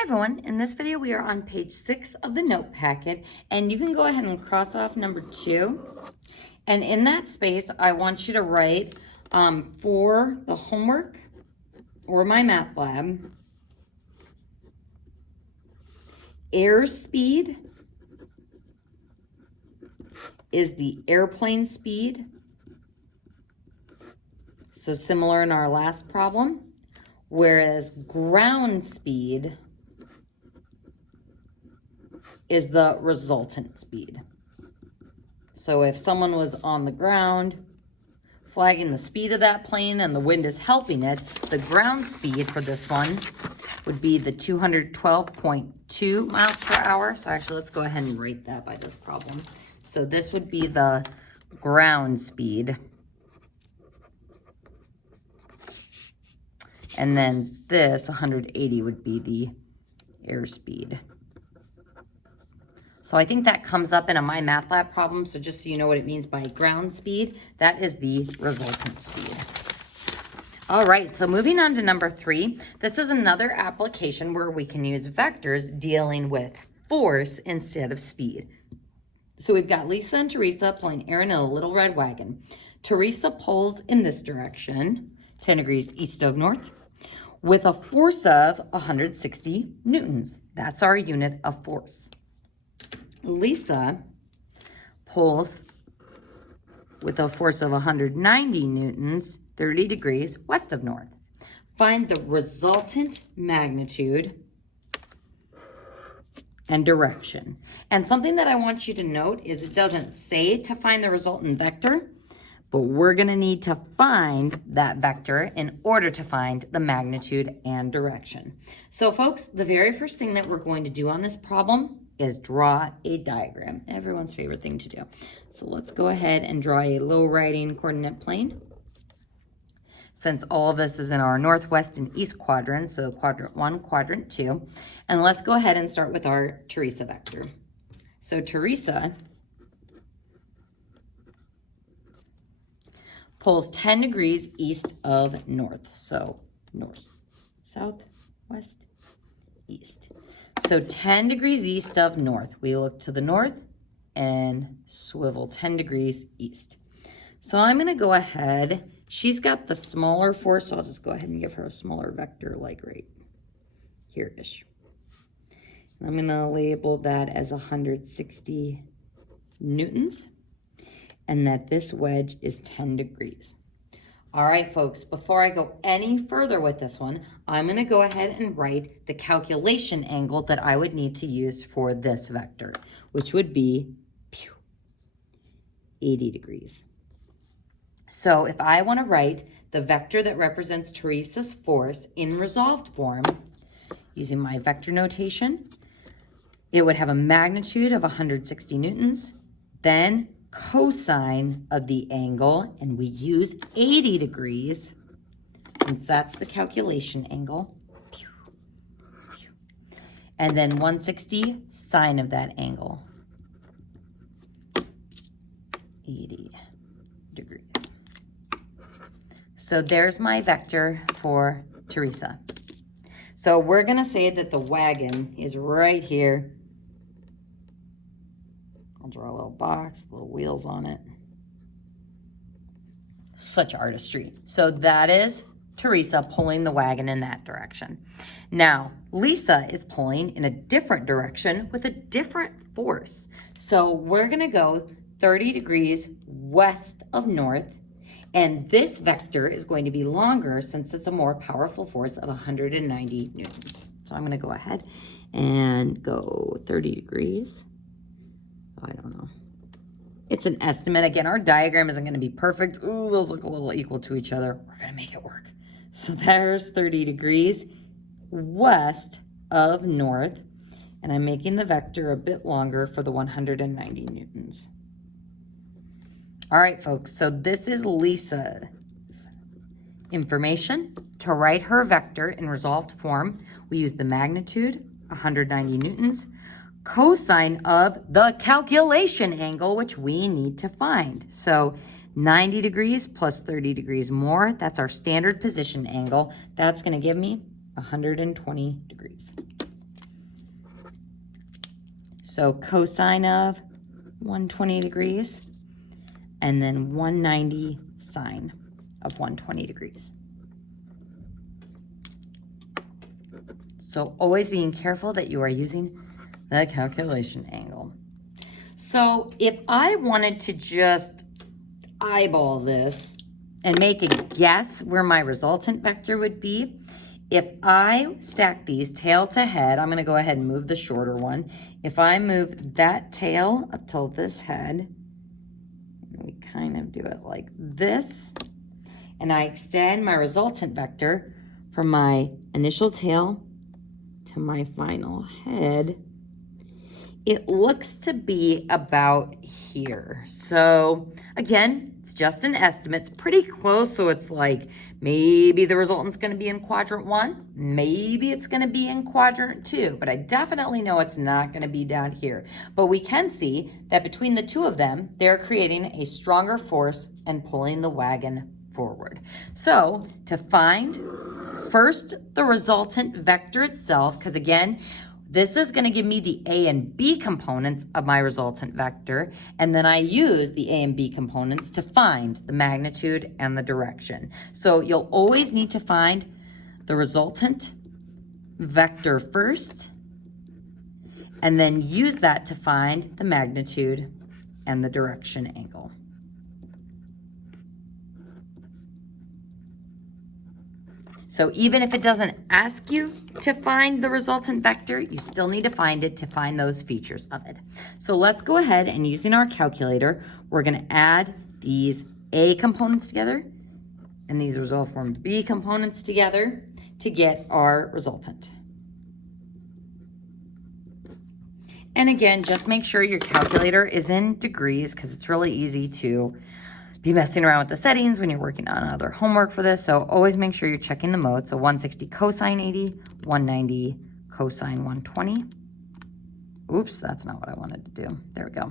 Hi everyone, in this video we are on page 6 of the note packet, and you can go ahead and cross off number 2. And in that space, I want you to write for the homework or my math lab, airspeed is the airplane speed. So similar in our last problem, whereas ground speed is the resultant speed. So if someone was on the ground flagging the speed of that plane and the wind is helping it, the ground speed for this one would be the 212.2 miles per hour. So actually, let's go ahead and rate that by this problem. So this would be the ground speed. And then this 180 would be the airspeed. So I think that comes up in a My Math Lab problem. So just so you know what it means by ground speed, that is the resultant speed. All right, so moving on to number 3. This is another application where we can use vectors dealing with force instead of speed. So we've got Lisa and Teresa pulling Aaron in a little red wagon. Teresa pulls in this direction, 10 degrees east of north, with a force of 160 newtons. That's our unit of force. Lisa pulls with a force of 190 newtons, 30 degrees west of north. Find the resultant magnitude and direction. And something that I want you to note is it doesn't say to find the resultant vector, but we're going to need to find that vector in order to find the magnitude and direction. So folks, the very first thing that we're going to do on this problem is draw a diagram. Everyone's favorite thing to do. So let's go ahead and draw a low riding coordinate plane. Since all of this is in our northwest and east quadrants, so quadrant 1, quadrant 2. And let's go ahead and start with our Teresa vector. So Teresa pulls 10 degrees east of north. So north, south, west, east. So 10 degrees east of north. We look to the north and swivel 10 degrees east. So I'm going to go ahead. She's got the smaller force, so I'll just go ahead and give her a smaller vector like right here-ish. I'm going to label that as 160 newtons, and that this wedge is 10 degrees. All right, folks, before I go any further with this one, I'm going to go ahead and write the calculation angle that I would need to use for this vector, which would be 80 degrees. So if I want to write the vector that represents Teresa's force in resolved form, using my vector notation, it would have a magnitude of 160 newtons, then cosine of the angle, and we use 80 degrees since that's the calculation angle, and then 160 sine of that angle, 80 degrees. So there's my vector for Teresa. So we're going to say that the wagon is right here. I'll draw a little box, little wheels on it. Such artistry. So that is Teresa pulling the wagon in that direction. Now, Lisa is pulling in a different direction with a different force. So we're going to go 30 degrees west of north. And this vector is going to be longer since it's a more powerful force of 190 newtons. So I'm going to go ahead and go 30 degrees. I don't know. It's an estimate. Again, our diagram isn't going to be perfect. Ooh, those look a little equal to each other. We're going to make it work. So there's 30 degrees west of north. And I'm making the vector a bit longer for the 190 newtons. All right, folks, so this is Lisa's information. To write her vector in resolved form, we use the magnitude, 190 newtons, cosine of the calculation angle, which we need to find. So 90 degrees plus 30 degrees more, that's our standard position angle. That's going to give me 120 degrees. So cosine of 120 degrees, and then 190 sine of 120 degrees. So always being careful that you are using the calculation angle. So if I wanted to just eyeball this and make a guess where my resultant vector would be, if I stack these tail to head, I'm gonna go ahead and move the shorter one. If I move that tail up till this head, and we kind of do it like this, and I extend my resultant vector from my initial tail to my final head, it looks to be about here. So again, it's just an estimate. It's pretty close, so it's like maybe the resultant's gonna be in quadrant 1, maybe it's gonna be in quadrant 2, but I definitely know it's not gonna be down here. But we can see that between the two of them, they're creating a stronger force and pulling the wagon forward. So to find first the resultant vector itself, because again, this is going to give me the A and B components of my resultant vector, and then I use the A and B components to find the magnitude and the direction. So you'll always need to find the resultant vector first, and then use that to find the magnitude and the direction angle. So even if it doesn't ask you to find the resultant vector, you still need to find it to find those features of it. So let's go ahead and using our calculator, we're gonna add these A components together and these result form B components together to get our resultant. And again, just make sure your calculator is in degrees because it's really easy to be messing around with the settings when you're working on other homework for this. So always make sure you're checking the mode. So 160 cosine 80, 190 cosine 120. Oops, that's not what I wanted to do. There we go.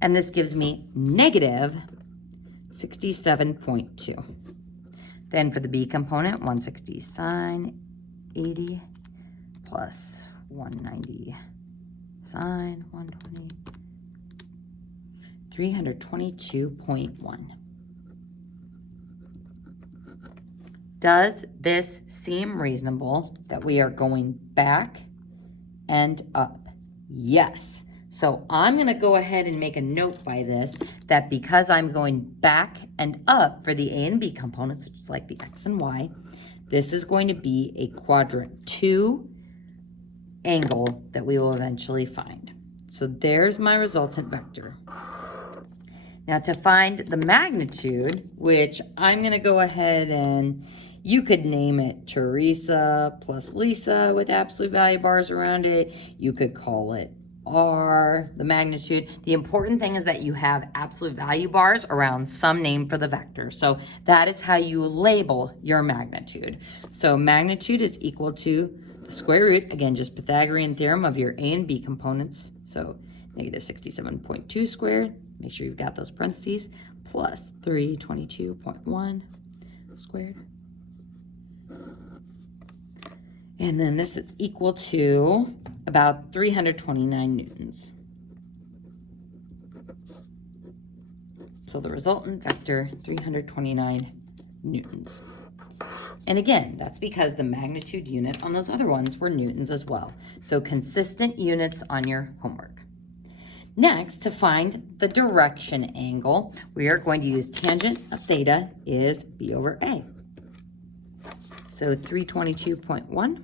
And this gives me negative 67.2. Then for the B component, 160 sine 80 plus 190 sine 120. 322.1. Does this seem reasonable that we are going back and up? Yes. So I'm going to go ahead and make a note by this that because I'm going back and up for the A and B components, just like the X and Y, this is going to be a quadrant 2 angle that we will eventually find. So there's my resultant vector. Now to find the magnitude, which I'm gonna go ahead and you could name it Teresa plus Lisa with absolute value bars around it. You could call it R, the magnitude. The important thing is that you have absolute value bars around some name for the vector. So that is how you label your magnitude. So magnitude is equal to the square root, again, just Pythagorean theorem of your A and B components. So negative 67.2 squared. Make sure you've got those parentheses, plus 322.1 squared. And then this is equal to about 329 newtons. So the resultant vector, 329 newtons. And again, that's because the magnitude unit on those other ones were newtons as well. So consistent units on your homework. Next, to find the direction angle, we are going to use tangent of theta is b over a. So 322.1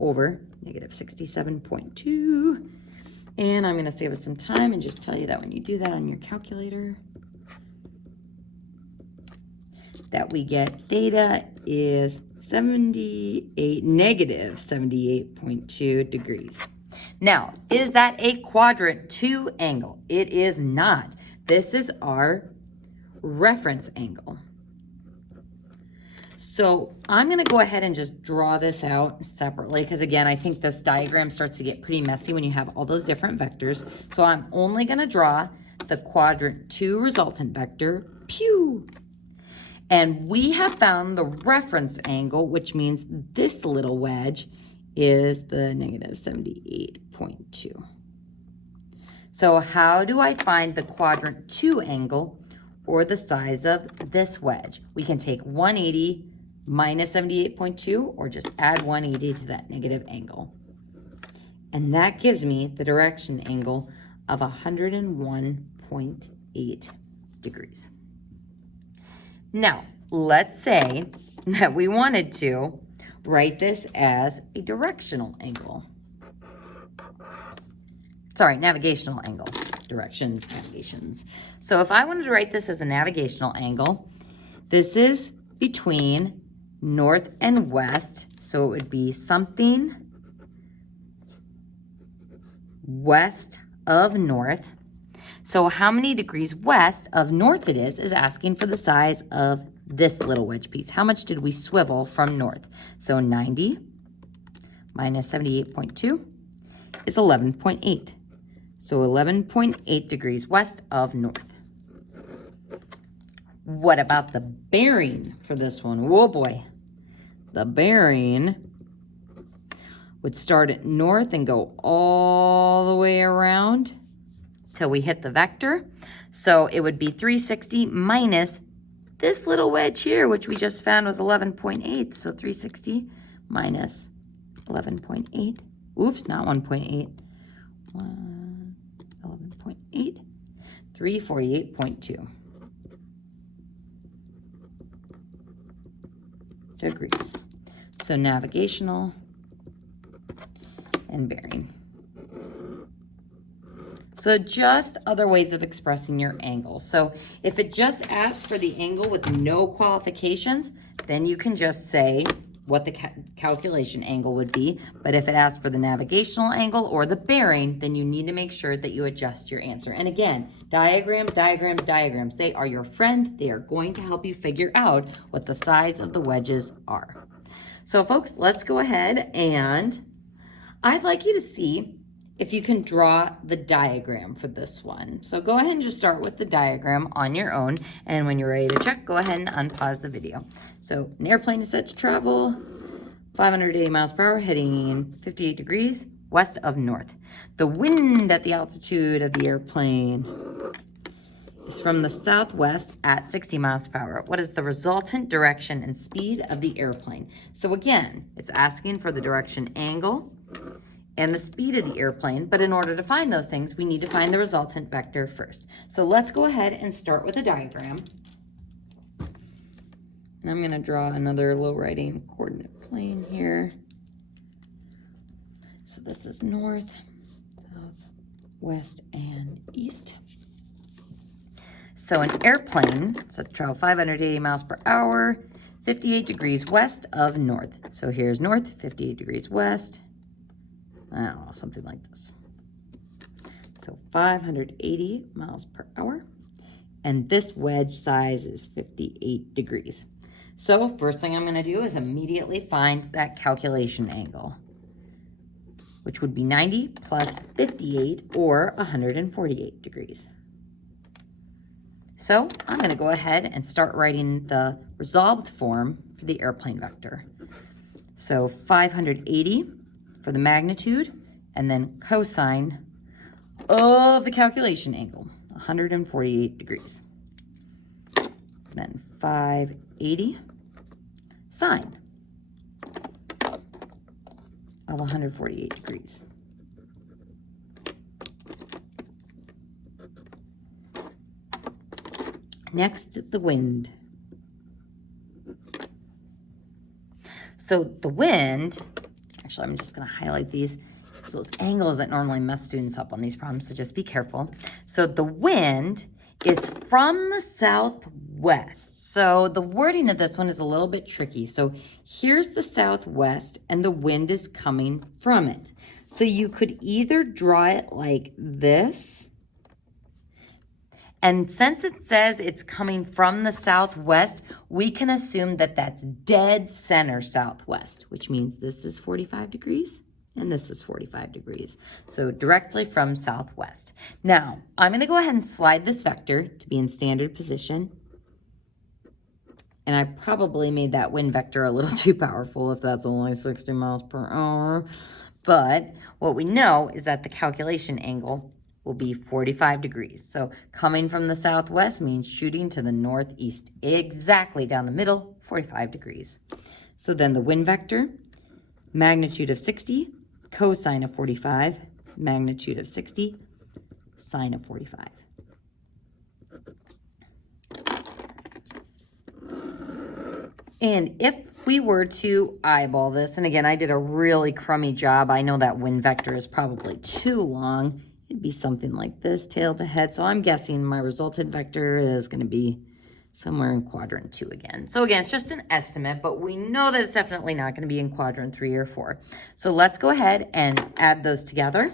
over negative 67.2. And I'm going to save us some time and just tell you that when you do that on your calculator, that we get theta is negative 78.2 degrees. Now, is that a quadrant 2 angle? It is not. This is our reference angle. So I'm going to go ahead and just draw this out separately because, again, I think this diagram starts to get pretty messy when you have all those different vectors. So I'm only going to draw the quadrant 2 resultant vector, pew. And we have found the reference angle, which means this little wedge is the negative 78.2. So how do I find the quadrant 2 angle or the size of this wedge? We can take 180 minus 78.2 or just add 180 to that negative angle. And that gives me the direction angle of 101.8 degrees. Now, let's say that we wanted to write this as a directional angle. Sorry, navigational angle. Directions, navigations. So if I wanted to write this as a navigational angle, this is between north and west. So it would be something west of north. So how many degrees west of north it is asking for the size of this little wedge piece. How much did we swivel from north? So 90 minus 78.2 is 11.8. So 11.8 degrees west of north. What about the bearing for this one? Whoa, boy. The bearing would start at north and go all the way around till we hit the vector. So it would be 360 minus this little wedge here, which we just found was 11.8. So 360 minus 11.8. Oops, not 1.8. 11.8. 348.2 degrees. So navigational and bearing. So just other ways of expressing your angle. So if it just asks for the angle with no qualifications, then you can just say what the calculation angle would be. But if it asks for the navigational angle or the bearing, then you need to make sure that you adjust your answer. And again, diagrams, diagrams, diagrams. They are your friend. They are going to help you figure out what the size of the wedges are. So folks, let's go ahead and I'd like you to see if you can draw the diagram for this one. So go ahead and just start with the diagram on your own. And when you're ready to check, go ahead and unpause the video. So an airplane is set to travel 580 miles per hour, heading 58 degrees west of north. The wind at the altitude of the airplane is from the southwest at 60 miles per hour. What is the resultant direction and speed of the airplane? So again, it's asking for the direction angle and the speed of the airplane, but in order to find those things, we need to find the resultant vector first. So let's go ahead and start with a diagram. And I'm gonna draw another low writing coordinate plane here. So this is north, south, west, and east. So an airplane, so travel 580 miles per hour, 58 degrees west of north. So here's north, 58 degrees west. I don't know, something like this. So 580 miles per hour. And this wedge size is 58 degrees. So first thing I'm going to do is immediately find that calculation angle, which would be 90 plus 58 or 148 degrees. So I'm going to go ahead and start writing the resolved form for the airplane vector. So 580 for the magnitude, and then cosine of the calculation angle, 148 degrees. Then 580 sine of 148 degrees. Next, the wind. So the wind, actually, I'm just going to highlight these. It's those angles that normally mess students up on these problems, so just be careful. So the wind is from the southwest. So the wording of this one is a little bit tricky. So here's the southwest, and the wind is coming from it. So you could either draw it like this, and since it says it's coming from the southwest, we can assume that that's dead center southwest, which means this is 45 degrees and this is 45 degrees. So directly from southwest. Now, I'm going to go ahead and slide this vector to be in standard position. And I probably made that wind vector a little too powerful if that's only 60 miles per hour. But what we know is that the calculation angle will be 45 degrees. So coming from the southwest means shooting to the northeast, exactly down the middle, 45 degrees. So then the wind vector, magnitude of 60, cosine of 45, magnitude of 60, sine of 45. And if we were to eyeball this, and again, I did a really crummy job. I know that wind vector is probably too long. It'd be something like this, tail to head. So I'm guessing my resultant vector is going to be somewhere in quadrant 2 again. So again, it's just an estimate, but we know that it's definitely not going to be in quadrant 3 or 4. So let's go ahead and add those together.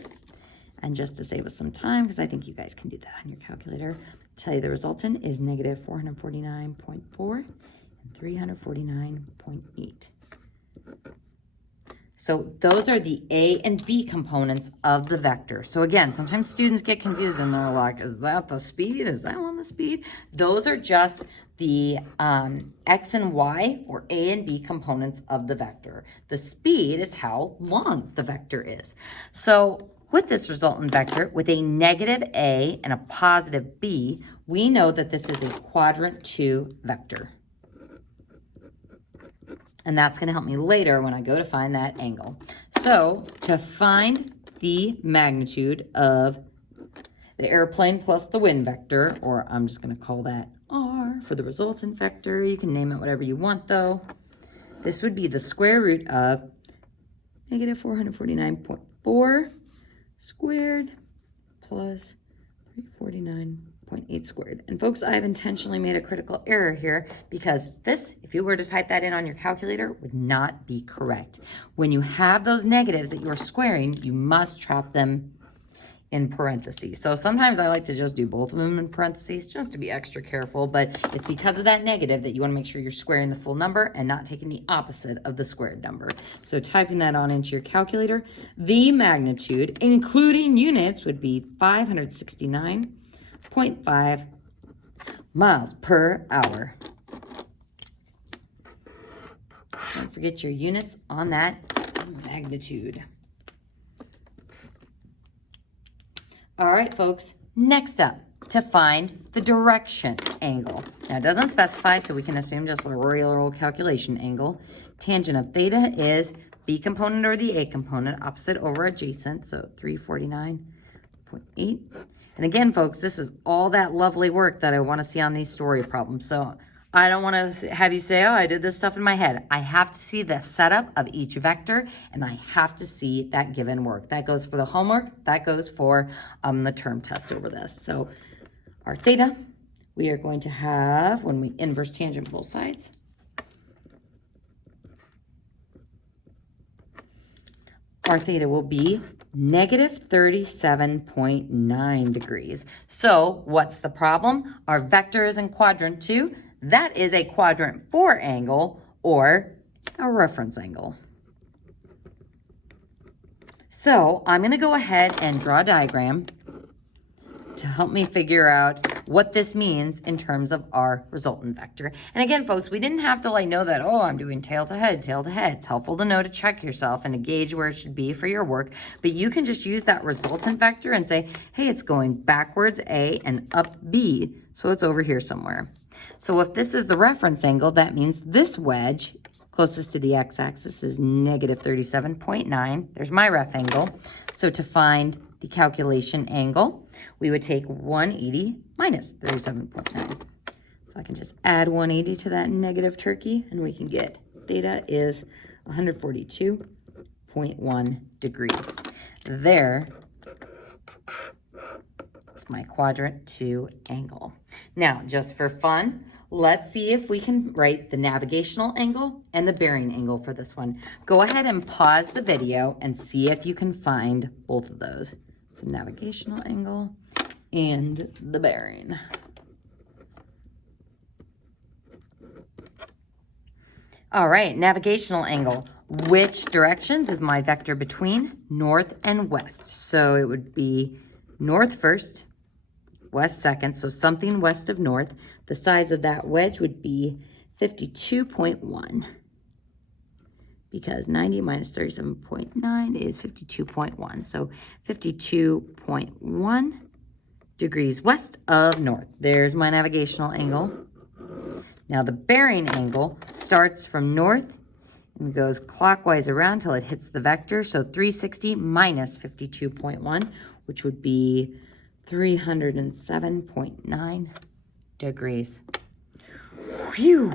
And just to save us some time, because I think you guys can do that on your calculator, I'll tell you the resultant is negative 449.4 and 349.8. So those are the A and B components of the vector. So again, sometimes students get confused and they're like, is that the speed? Is that one the speed? Those are just the X and Y, or A and B components of the vector. The speed is how long the vector is. So with this resultant vector, with a negative A and a positive B, we know that this is a quadrant 2 vector. And that's going to help me later when I go to find that angle. So to find the magnitude of the airplane plus the wind vector, or I'm just going to call that R for the resultant vector. You can name it whatever you want though. This would be the square root of negative 449.4 squared plus 349.8 squared. And folks, I've intentionally made a critical error here because this, if you were to type that in on your calculator, would not be correct. When you have those negatives that you're squaring, you must trap them in parentheses. So sometimes I like to just do both of them in parentheses just to be extra careful, but it's because of that negative that you want to make sure you're squaring the full number and not taking the opposite of the squared number. So typing that on into your calculator, the magnitude, including units, would be 569.5 miles per hour. Don't forget your units on that magnitude. All right, folks, next up, to find the direction angle. Now, it doesn't specify, so we can assume just a regular old calculation angle. Tangent of theta is B component or the A component, opposite over adjacent, so 349.8. And again, folks, this is all that lovely work that I want to see on these story problems. So I don't want to have you say, oh, I did this stuff in my head. I have to see the setup of each vector, and I have to see that given work. That goes for the homework. That goes for the term test over this. So our theta, we are going to have, when we inverse tangent both sides, our theta will be negative 37.9 degrees. So what's the problem? Our vector is in quadrant 2. That is a quadrant 4 angle, or a reference angle. So I'm going to go ahead and draw a diagram to help me figure out what this means in terms of our resultant vector. And again, folks, we didn't have to know that, oh, I'm doing tail to head, tail to head. It's helpful to know to check yourself and to gauge where it should be for your work. But you can just use that resultant vector and say, hey, it's going backwards A and up B. So it's over here somewhere. So if this is the reference angle, that means this wedge closest to the x-axis is negative 37.9. There's my ref angle. So to find the calculation angle, we would take 180 minus 37.9. So I can just add 180 to that negative turkey, and we can get theta is 142.1 degrees. There is my quadrant 2 angle. Now, just for fun, let's see if we can write the navigational angle and the bearing angle for this one. Go ahead and pause the video and see if you can find both of those. So navigational angle and the bearing. All right, navigational angle. Which directions is my vector between? North and west. So it would be north first, west second, so something west of north. The size of that wedge would be 52.1. Because 90 minus 37.9 is 52.1. So 52.1 degrees west of north. There's my navigational angle. Now the bearing angle starts from north and goes clockwise around till it hits the vector. So 360 minus 52.1, which would be 307.9 degrees. Whew.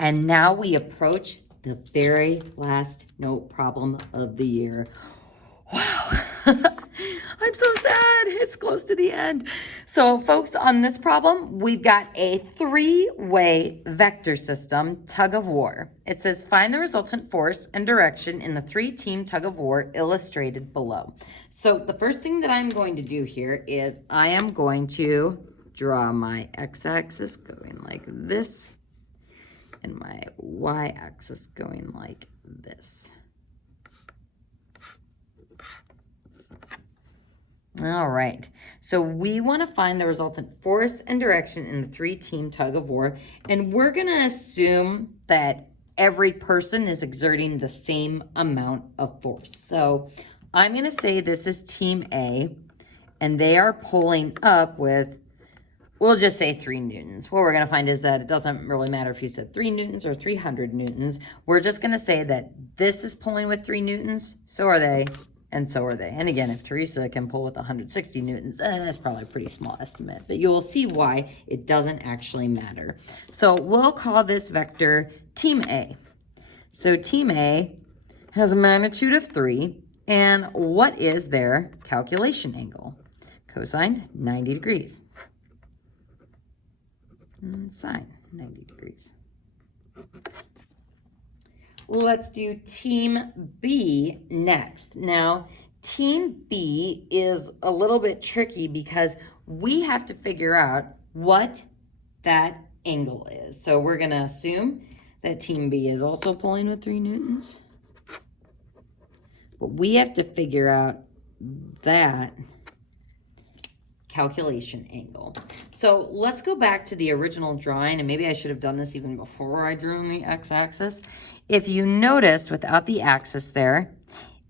And now we approach the very last note problem of the year. Wow. I'm so sad. It's close to the end. So folks, on this problem, we've got a three-way vector system tug of war. It says find the resultant force and direction in the three-team tug of war illustrated below. So the first thing that I'm going to do here is I am going to draw my x-axis going like this and my y-axis going like this. All right, so we want to find the resultant force and direction in the three-team tug of war, and we're going to assume that every person is exerting the same amount of force. So I'm going to say this is Team A, and they are pulling up with, we'll just say 3 newtons. What we're going to find is that it doesn't really matter if you said 3 newtons or 300 newtons. We're just going to say that this is pulling with 3 newtons, so are they, and so are they. And again, if Teresa can pull with 160 newtons, that's probably a pretty small estimate. But you'll see why it doesn't actually matter. So we'll call this vector Team A. So Team A has a magnitude of 3. And what is their calculation angle? Cosine, 90 degrees. And sine, 90 degrees. Let's do Team B next. Now, Team B is a little bit tricky because we have to figure out what that angle is. So we're going to assume that Team B is also pulling with 3 newtons. But we have to figure out that calculation angle. So let's go back to the original drawing, and maybe I should have done this even before I drew in the x-axis. If you noticed without the axis there,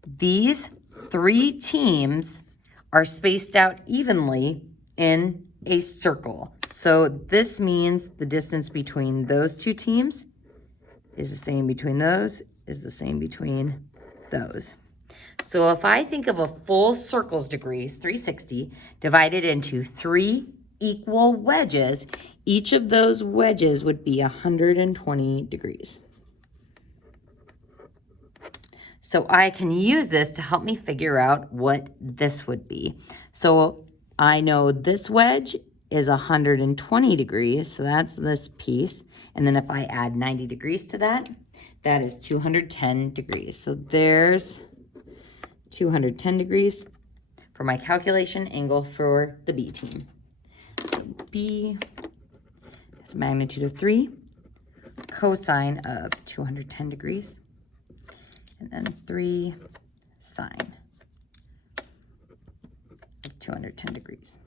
these 3 teams are spaced out evenly in a circle. So this means the distance between those 2 teams is the same between those, is the same between those. So if I think of a full circle's degrees, 360, divided into 3 equal wedges, each of those wedges would be 120 degrees. So I can use this to help me figure out what this would be. So I know this wedge is 120 degrees, so that's this piece. And then if I add 90 degrees to that, that is 210 degrees. So there's 210 degrees for my calculation angle for the B team. So B has a magnitude of 3, cosine of 210 degrees, and then 3 sine of 210 degrees.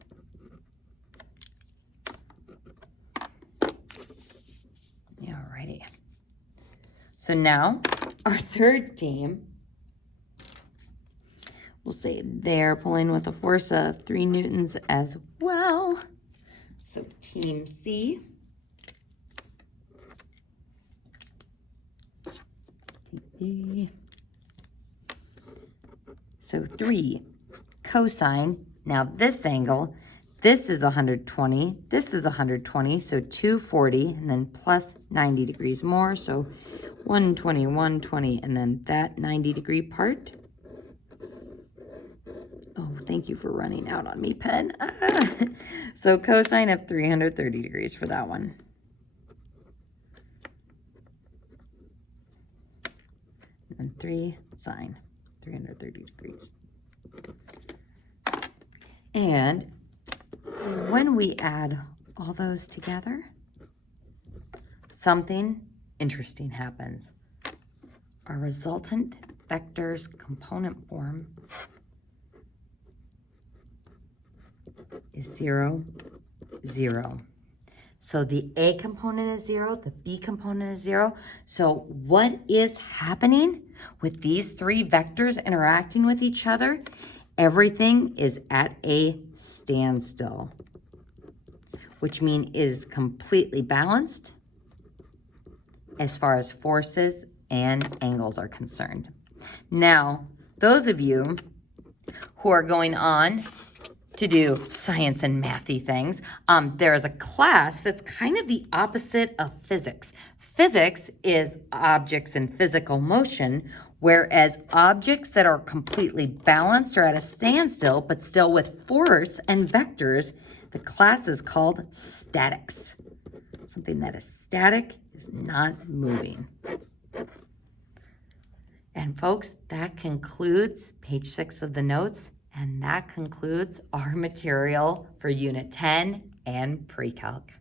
Alrighty. So now our third team, we'll say they're pulling with a force of 3 newtons as well. So Team C. B. So 3 cosine. Now this angle, this is 120, this is 120, so 240, and then plus 90 degrees more, so 120, 120, and then that 90-degree part. Oh, thank you for running out on me, pen. So cosine of 330 degrees for that one. And 3 sine, 330 degrees. And when we add all those together, something interesting happens. Our resultant vector's component form is 0, 0. So the A component is 0, the B component is 0. So what is happening with these three vectors interacting with each other? Everything is at a standstill, which means is completely balanced as far as forces and angles are concerned. Now, those of you who are going on to do science and mathy things, there is a class that's kind of the opposite of physics. Physics is objects in physical motion, whereas objects that are completely balanced or at a standstill, but still with force and vectors, the class is called statics. Something that is static is not moving. And folks, that concludes page 6 of the notes, and that concludes our material for Unit 10 and Pre-Calc.